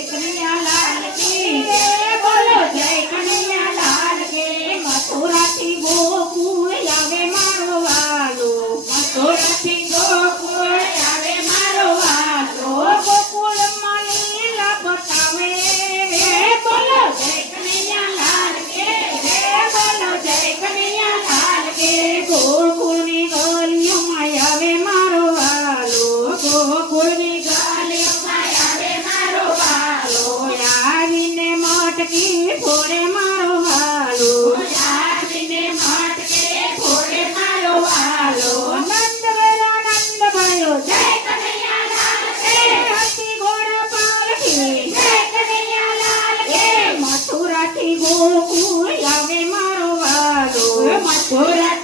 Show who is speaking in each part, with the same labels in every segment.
Speaker 1: এখানে Slow down.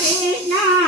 Speaker 1: No.